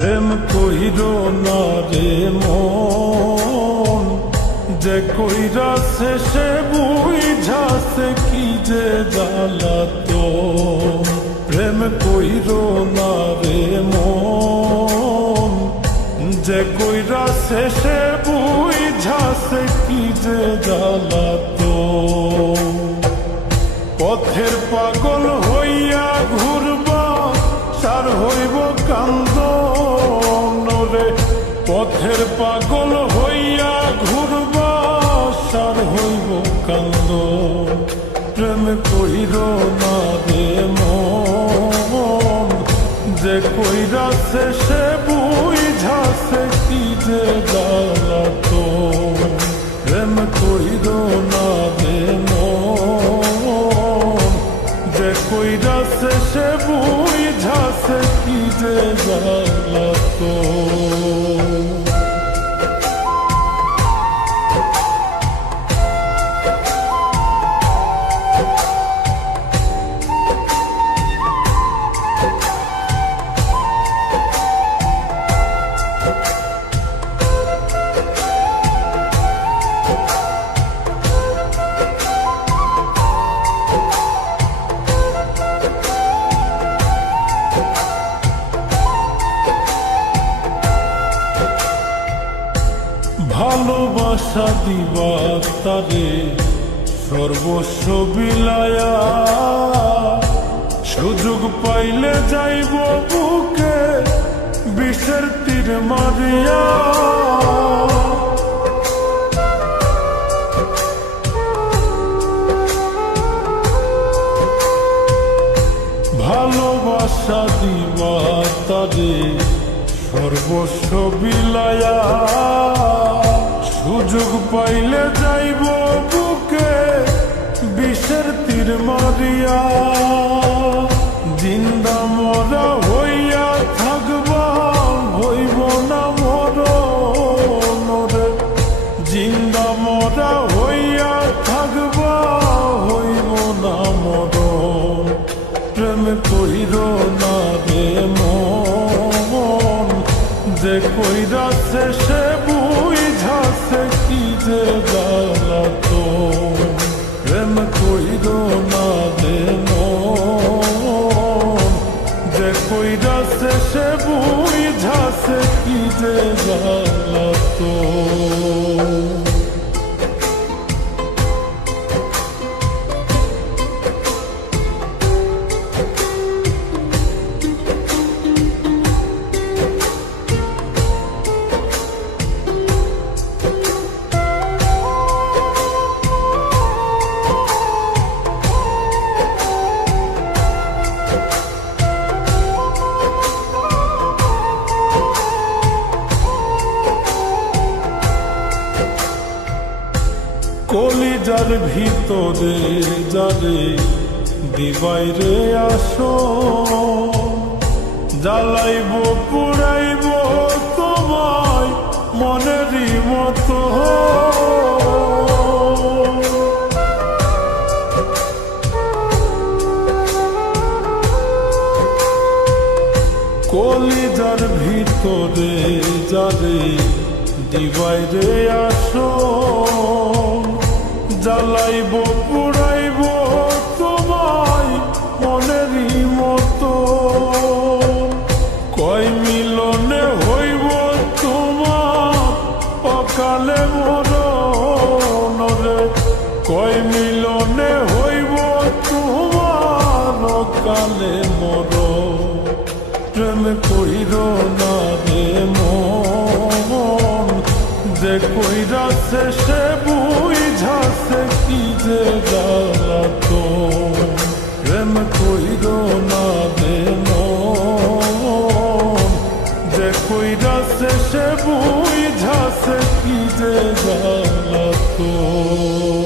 প্রেম কইরো না রে মন, যে কইরা শেষে বুঝাছে কি যে জ্বালাতন। প্রেম কইরো না রে মন, যে কইরা শেষে বুঝাছে কি যে জ্বালাতন। পথের পাগল হইয়া ঘুরবা সার হইব কান্দন রে। পথের পাগল হইয়া ঘুরবা সার হইব কান্দন। প্রেম কইরো না রে মন, যে কইরা শেষে বুঝাছে কি যে জ্বালাতন। প্রেম কইরো না রে মন, যে কইরা শেষে বুঝাছে কি যে জ্বালাতন। ভালোবাসা দিবা তারে সর্বস্ব বিলায়া, সুযোগ পাইলে যাইব বুকে বিষের তীর মারিয়া। ভালোবাসা দিবা তারে সর্বস্ব বিলায়া, সুযোগ পাইলে যাইব বুকে বিষের তীর মারিয়া। জিন্দা মরা হইয়া থাকবা হইব না মরণ রে। জিন্দা মরা হইয়া থাকবা হইব না মরণ। প্রেম কইরো না রে মন, যে কইরা শেষে বুঝাছে কি যে জ্বালাতন। প্রেম কইরো না রে মন, যে কইরা শেষে বুঝাছে কি যে জ্বালাতন। কলিজার ভিতরে যারে দিবাইরে আসো, জ্বালাইব পুরাইব তোমায় মনেরই মতো। কলিজার ভিতরে যারে দিবাইরে আসো, জ্বালাইব পুরাইব তোমায় মনেরই মতো। কয় মিলনে হইব তোমার অকালে মরণ রে। কয় মিলনে হইব তোমার অকালে মরণ। প্রেম কইরো না রে মন, যে কইরা শেষে বুঝাছে কি যে জ্বালাতন। প্রেম কইরো না রে মন, যে কইরা শেষে বুঝাছে কি যে জ্বালাতন।